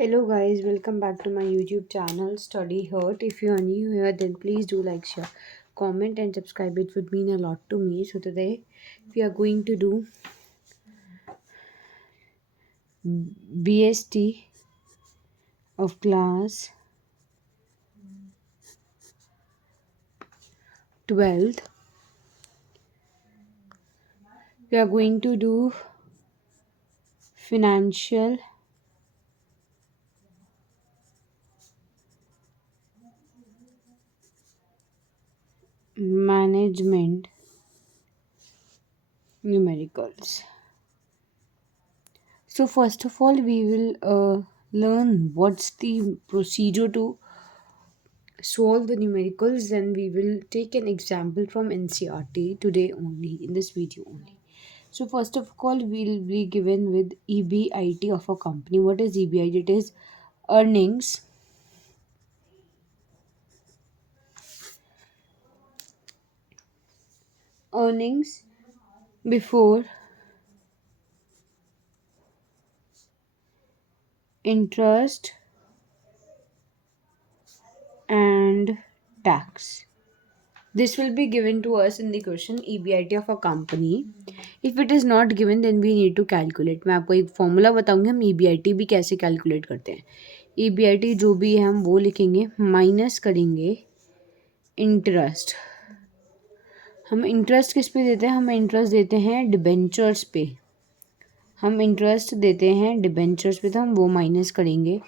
Hello guys, welcome back to my YouTube channel Study Hurt. If you are new here, then please do like, share, comment and subscribe. It would mean a lot to me. So today we are going to do BST of class 12th. We are going to do financial management numericals. So first of all, we will learn what's the procedure to solve the numericals. Then we will take an example from NCRT today only, in this video only. So first of all, we'll be given with EBIT of a company. What is EBIT? It is earnings before interest and tax. This will be given to us in the question EBIT of a company. If it is not given, then we need to calculate. मैं आपको एक formula बताऊंगी, हम EBIT भी कैसे calculate करते हैं. EBIT जो भी है हम वो लिखेंगे, माइनस करेंगे इंटरेस्ट. हम इंटरेस्ट किस पे देते हैं? हम इंटरेस्ट देते हैं डिबेंचर्स पे. हम इंटरेस्ट देते हैं डिबेंचर्स पे, तो हम वो माइनस करेंगे.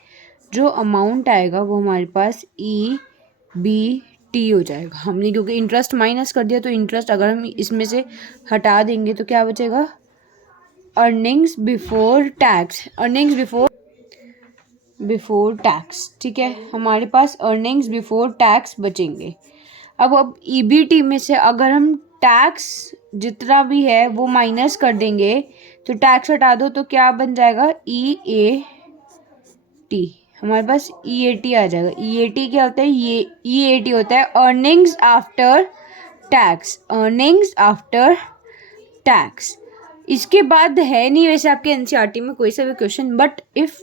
जो अमाउंट आएगा वो हमारे पास EBT हो जाएगा. हमने क्योंकि इंटरेस्ट माइनस कर दिया, तो इंटरेस्ट अगर हम इसमें से हटा देंगे तो क्या बचेगा? Earnings before tax. Earnings before tax. ठीक है, हमारे पास अर्निंग्स बिफोर टैक्स बचेंगे. अब EBT में से अगर हम टैक्स जितना भी है वो माइनस कर देंगे, तो टैक्स हटा दो तो क्या बन जाएगा? EAT. हमारे पास EAT आ जाएगा. EAT क्या होता है? ये EAT होता है earnings after tax. Earnings after tax. इसके बाद है नहीं वैसे आपके एनसीईआरटी में कोई सा भी question, but if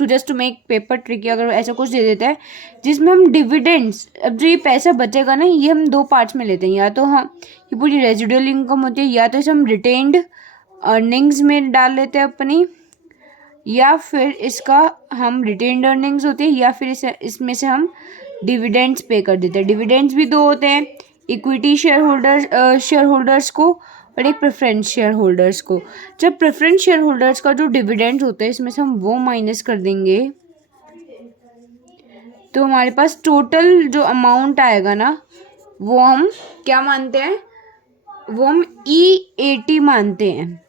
two make paper tricky अगर ऐसा कुछ दे देता है जिसमें हम डिविडेंड्स, अब जो ये पैसा बचेगा ना, ये हम दो पार्ट्स में लेते हैं. या तो हम ये पूरी रेजिडुअल इनकम होती है, या तो इसे हम रिटेन्ड अर्निंग्स में डाल लेते हैं अपनी, या फिर इसका हम रिटेन्ड अर्निंग्स होती है, या फिर इसमें से हम डिविडेंड्स पे कर देते हैं. डिविडेंड्स भी दो होते हैं, इक्विटी शेयर होल्डर्स को और एक प्रेफरेंस शेयर होल्डर्स को. जब प्रेफरेंस शेयर होल्डर्स का जो डिविडेंड होता है, इसमें से हम वो माइनस कर देंगे, तो हमारे पास टोटल जो अमाउंट आएगा ना, वो हम क्या मानते हैं? वो हम EAT मानते हैं.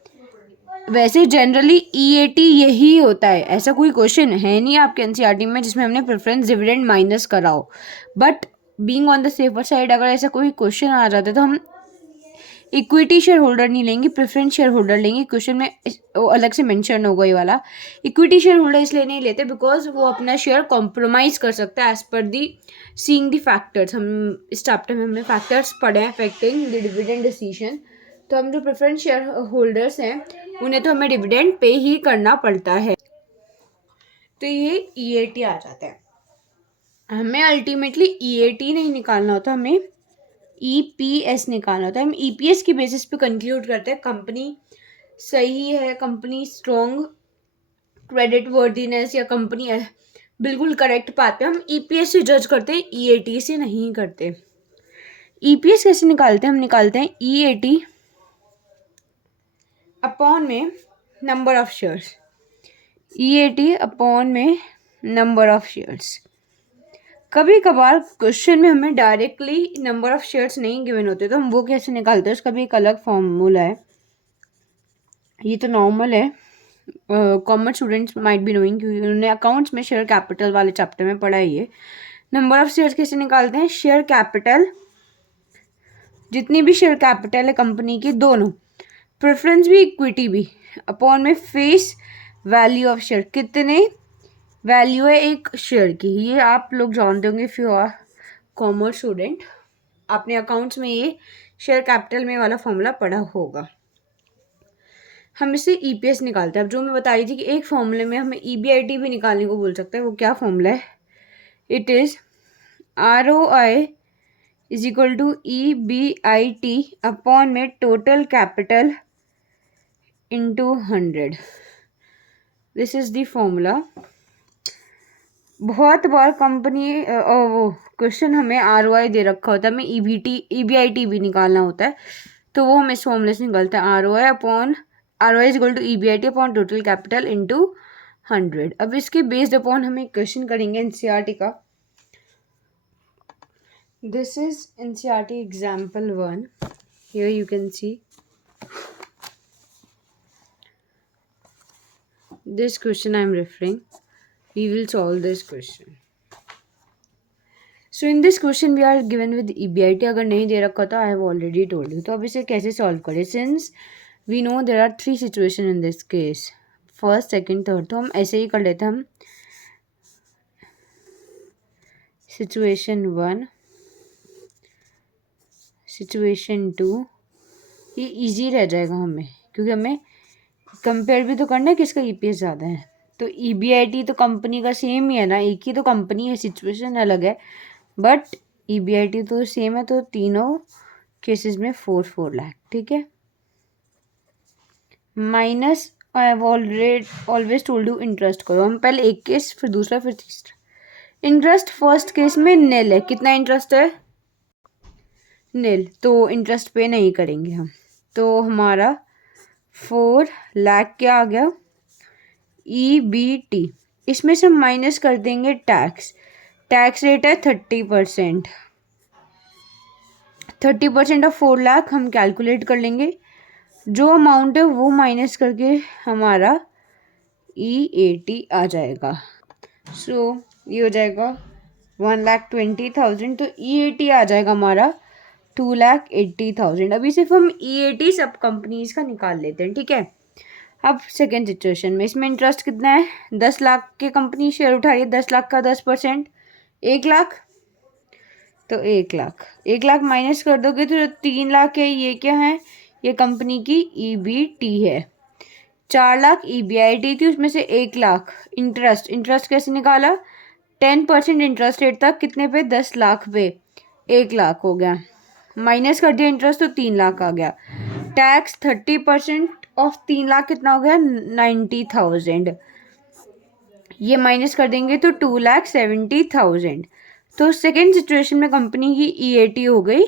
वैसे जनरली EAT यही होता है. ऐसा कोई क्वेश्चन है नहीं आपके एनसीईआरटी में जिसमें हमने प्रेफरेंस डिविडेंड माइनस करा हो. But being on the safer side, अगर ऐसा कोई क्वेश्चन आ जाता है तो हम इक्विटी शेयर होल्डर नहीं लेंगे, प्रेफरेंस शेयर होल्डर लेंगे. क्वेश्चन में वो अलग से मेंशन होगा ये वाला. इक्विटी शेयर होल्डर इसलिए नहीं लेते बिकॉज वो अपना शेयर कॉम्प्रोमाइज कर सकता है as per the seeing the factors. हम इस चैप्टर में हमने फैक्टर्स पढ़े हैं अफेक्टिंग द डिविडेंड डिसीजन. तो हम जो प्रेफरेंस शेयर होल्डर्स हैं उन्हें तो हमें डिविडेंड पे ही करना पड़ता है. तो ये EAT आ जाता है. हमें अल्टीमेटली EAT नहीं निकालना होता, हमें EPS निकालना होता है. हम EPS की बेसिस पे कंक्लूड करते हैं कंपनी सही है, कंपनी स्ट्रॉन्ग क्रेडिट वर्दीनेस, या कंपनी है बिल्कुल करेक्ट पाते हैं. हम EPS से जज करते हैं, EAT से नहीं करते. EPS कैसे निकालते हैं? हम निकालते हैं EAT अपॉन में number of shares. EAT upon में नंबर ऑफ शेयर्स. कभी कभार क्वेश्चन में हमें डायरेक्टली नंबर ऑफ शेयर्स नहीं गिवन होते, तो हम वो कैसे निकालते हैं उसका भी एक अलग फॉर्मूला है. ये तो नॉर्मल है, commerce students might be knowing क्योंकि उन्होंने अकाउंट्स में शेयर कैपिटल वाले चैप्टर में पढ़ा है. ये नंबर ऑफ शेयर्स कैसे निकालते हैं? शेयर कैपिटल, जितनी भी शेयर कैपिटल है कंपनी की, दोनों, प्रेफरेंस भी इक्विटी भी, अपॉन में फेस वैल्यू ऑफ शेयर. कितने वैल्यू है एक शेयर की, ये आप लोग जानते होंगे if you are commerce student. आपने अकाउंट्स में ये शेयर कैपिटल में वाला फॉर्मूला पढ़ा होगा. हम इससे ईपीएस निकालते हैं। अब जो मैं बता रही थी कि एक फॉर्मूले में हमें ईबीआईटी भी निकालने को बोल सकते हैं, वो क्या फॉर्मूला है? It is ROI is equal to EBIT upon में total capital into 100। This is the formula. बहुत बार कंपनी वो क्वेश्चन हमें ROI दे रखा होता है, हमें EBIT भी निकालना होता है, तो वो हम इस फॉर्मूले से निकालते हैं। ROI is equal to EBIT upon total capital into 100। अब इसके बेस्ड अपॉन हम एक क्वेश्चन करेंगे NCERT का। This is NCERT example 1। Here you can see this question I am referring. We will solve this question. So in this question we are given with EBIT. अगर नहीं दे रखा तो I have already told you. तो अब इसे कैसे solve करें? Since we know there are 3 situation in this case, first, second, third, तो हम ऐसे ही कर लेते हैं। हम situation 1, situation 2, ये easy रह जाएगा हमें, क्योंकि हमें कंपेयर भी तो करना है किसका ईपीएस ज़्यादा है। तो EBIT तो कंपनी का सेम ही है ना, एक ही तो कंपनी है, सिचुएशन अलग है, बट EBIT तो सेम है, तो तीनों केसेस में 4 लाख। ठीक है, minus I have always told you interest करो। हम पहले एक केस, फिर दूसरा, फिर तीसरा। इंटरेस्ट फर्स्ट केस में नील है। कितना इंटरेस्ट है? नील, तो इंटरेस्ट पे नहीं करेंगे हम। तो हमारा 4 लाख क्या आ गया? EBT। इसमें से माइनस कर देंगे टैक्स। टैक्स रेट है 30%। 30% ऑफ 4 लाख हम कैलकुलेट कर लेंगे। जो अमाउंट है वो माइनस करके हमारा EAT आ जाएगा। सो ये हो जाएगा 1,20,000। तो EAT आ जाएगा हमारा 2,80,000। अभी सिर्फ हम EAT सब कंपनीज का निकाल लेते हैं। ठीक है, अब सेकेंड सिचुएशन में इसमें इंटरेस्ट कितना है? 10 लाख के कंपनी शेयर उठा रही है, 10 लाख का 10% 1 लाख। तो 1 लाख, 1 लाख माइनस कर दोगे तो 3 लाख है। ये क्या है? ये कंपनी की EBT है। 4 लाख EBIT थी, उसमें से 1 लाख इंटरेस्ट कैसे निकाला? 10% इंटरेस्ट रेट था, कितने पे? 10 लाख पे 1 लाख हो गया। माइनस कर दिया इंटरेस्ट, तो 3 लाख आ गया। टैक्स 30% ऑफ 3 लाख कितना हो गया? 90,000। ये माइनस कर देंगे तो 2,70,000। तो सेकेंड सिचुएशन में कंपनी की EAT हो गई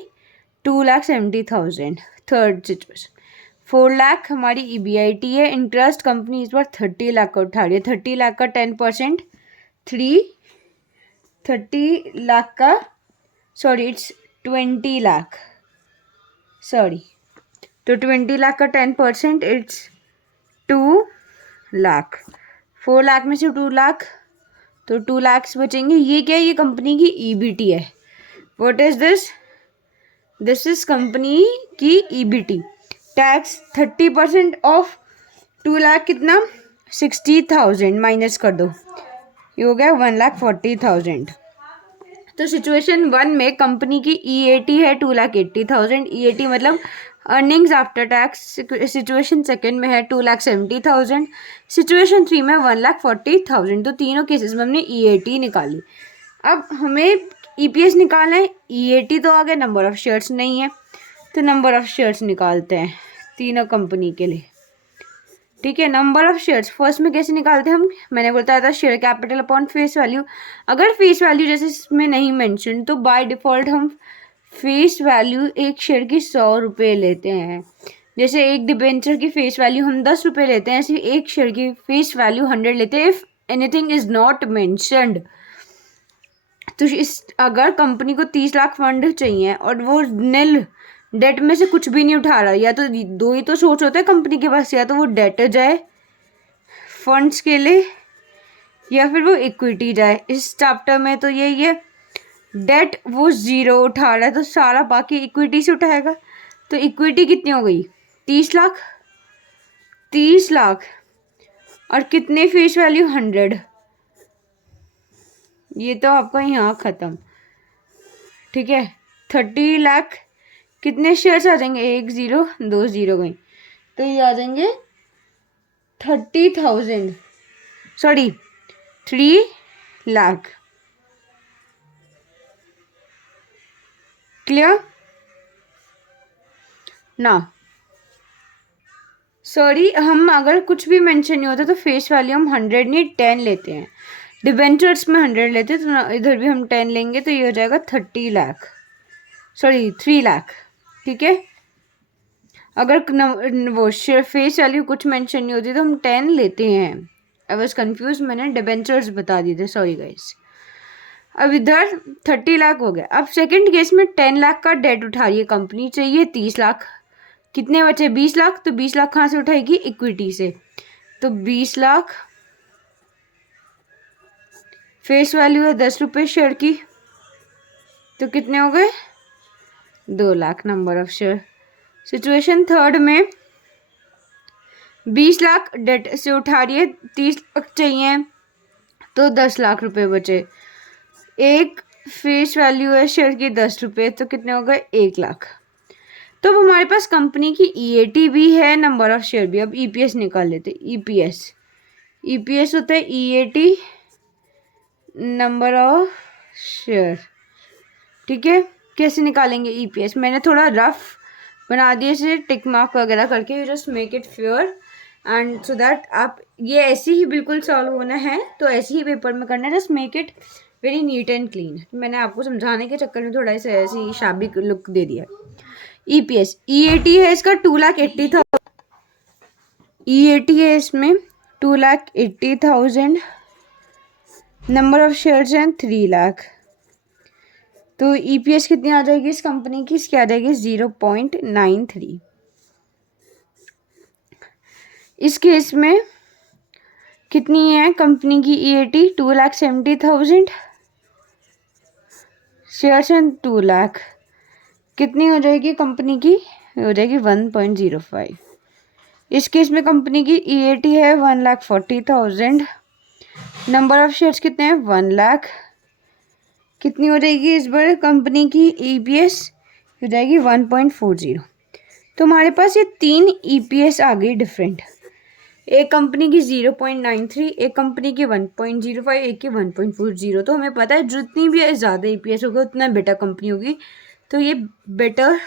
2,70,000। थर्ड सिचुएशन 4 लाख हमारी EBIT है। इंटरेस्ट कंपनी इस बार 30 लाख का उठा रही है। 30 लाख का 10% 30 लाख का, सॉरी इट्स 20 लाख, सॉरी, तो 20 लाख का 10% इट्स 2 लाख। 4 लाख में से 2 लाख, तो 2 लाख बचेंगे। ये क्या है? ये कंपनी की EBT है। What is this? This is company की EBT। टैक्स 30% ऑफ 2 लाख कितना? 60,000 माइनस कर दो, ये हो गया 1,40,000। तो सिचुएशन 1 में कंपनी की EAT है 2,80,000। EAT मतलब earnings after tax. Situation second में है 2,70,000। सिचुएशन 3 में 1,40,000। तो तीनों केसेस में हमने EAT निकाली। अब हमें EPS निकालना है। EAT तो आ गया, नंबर ऑफ शेयर्स नहीं है, तो नंबर ऑफ शेयर्स निकालते हैं तीनों कंपनी के लिए। ठीक है, नंबर ऑफ शेयर्स फर्स्ट में कैसे निकालते हैं हम? मैंने बताया था share capital upon face value. अगर फेस वैल्यू जैसे इसमें नहीं मेंशन, तो बाय डिफ़ॉल्ट हम फेस वैल्यू एक शेयर की 100 रुपये लेते हैं। जैसे एक डिबेंचर की फेस वैल्यू हम 10 रुपये लेते हैं, ऐसे एक शेयर की फेस वैल्यू 100 लेते हैं if anything is not mentioned. तो अगर कंपनी को 30 लाख फंड चाहिए और वो नील डेट में से कुछ भी नहीं उठा रहा, या तो दो ही तो सोच होता है कंपनी के पास, या तो वो डेट जाए फंड्स के लिए, या फिर वो इक्विटी जाए। इस चैप्टर में तो यही है, डेट वो 0 उठा रहा है, तो सारा बाकी इक्विटी से उठाएगा। तो इक्विटी कितनी हो गई? 30 लाख। 30 लाख और कितने फेस वैल्यू? 100। ये तो आपका यहाँ ख़त्म। ठीक है, 30 लाख कितने शेयर्स आ जाएंगे? 1 0 2 0 गई, तो ये आ जाएंगे 30,000, sorry 3 lakh. Clear? ना सॉरी, हम अगर कुछ भी मेंशन नहीं होता तो फेस वैल्यू हम 100 नहीं 10 लेते हैं. डिबेंचर्स में 100 लेते हैं, तो इधर भी हम 10 लेंगे, तो ये हो जाएगा 30 लाख, सॉरी 3 लाख. ठीक है, अगर वो फेस वैल्यू कुछ मेंशन नहीं होती तो हम 10 लेते हैं. आई वॉज कन्फ्यूज, मैंने डिबेंचर्स बता दिए थे, सॉरी गाइस. अब इधर 30 लाख हो गया. अब सेकंड केस में 10 लाख का डेट उठा रही है कंपनी, चाहिए 30 लाख. कितने बचे? 20 लाख. तो 20 लाख कहाँ से उठाएगी? इक्विटी से. तो 20 लाख, फेस वैल्यू है 10 रुपये शेयर की, तो कितने हो गए? 2 lakh number of share. Situation third में 20 लाख डेट से उठा रही है, 30 लाख चाहिए, तो 10 लाख रुपए बचे. एक फेस वैल्यू है शेयर की 10 रुपये, तो कितने हो गए? 1 लाख. तो अब हमारे पास कंपनी की EAT भी है, नंबर ऑफ शेयर भी. अब EPS निकाल लेते. EPS होता है EAT नंबर ऑफ शेयर. ठीक है, कैसे निकालेंगे EPS? मैंने थोड़ा रफ बना दिए इसे टिक मार्क वगैरह करके. You just make it fair and so that आप ये ऐसे ही बिल्कुल सॉल्व होना है, तो ऐसे ही पेपर में करना है. Just make it very neat and clean. मैंने आपको समझाने के चक्कर में थोड़ा सा ऐसी शाबी लुक दे दिया. EPS EAT है इसका 2,80,000. EAT है इसमें 2,80,000. नंबर ऑफ शेयर्स हैं 3 लाख. तो EPS कितनी आ जाएगी इस कंपनी की? इसकी आ जाएगी 0.93. इस केस में कितनी है कंपनी की EAT? 2,70,000. शेयर्स हैं 2 लाख. कितनी हो जाएगी कंपनी की? हो जाएगी 1.05. इस केस में कंपनी की EAT है 1,40,000. नंबर ऑफ शेयर्स कितने हैं? 1 लाख. कितनी हो जाएगी इस बार कंपनी की EPS? हो जाएगी 1.40. तो हमारे पास ये 3 EPS आ गई डिफरेंट. एक कंपनी की 0.93, एक कंपनी की 1.05, एक की 1.40. तो हमें पता है जितनी भी ज़्यादा EPS होगा उतना बेटर कंपनी होगी. तो ये बेटर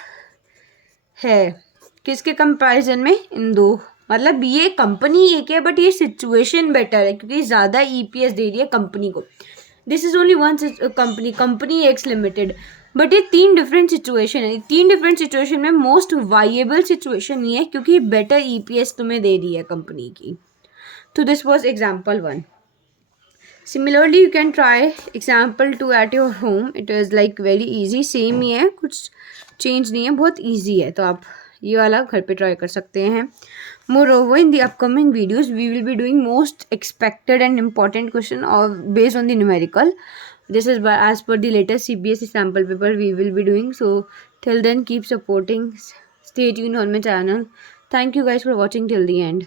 है किसके कंपैरिजन में? इन दो. मतलब ये कंपनी एक है बट ये सिचुएशन बेटर है क्योंकि ज़्यादा EPS दे रही है कंपनी को. This is only one company x limited. But ये 3 डिफरेंट सिचुएशन है. 3 डिफरेंट सिचुएशन में मोस्ट वाइएबल सिचुएशन ये है क्योंकि बेटर EPS तुम्हें दे रही है कंपनी की. तो this was example 1. Similarly, you can try example 2 at your home. It is like very easy, same ही है, कुछ चेंज नहीं है, बहुत easy है. तो आप ये वाला घर पे ट्राई कर सकते हैं. Moreover, in the upcoming videos, we will be doing most expected and important question based on the numerical. This is as per the latest CBSE sample paper we will be doing. So till then, keep supporting. Stay tuned on my channel. Thank you guys for watching till the end.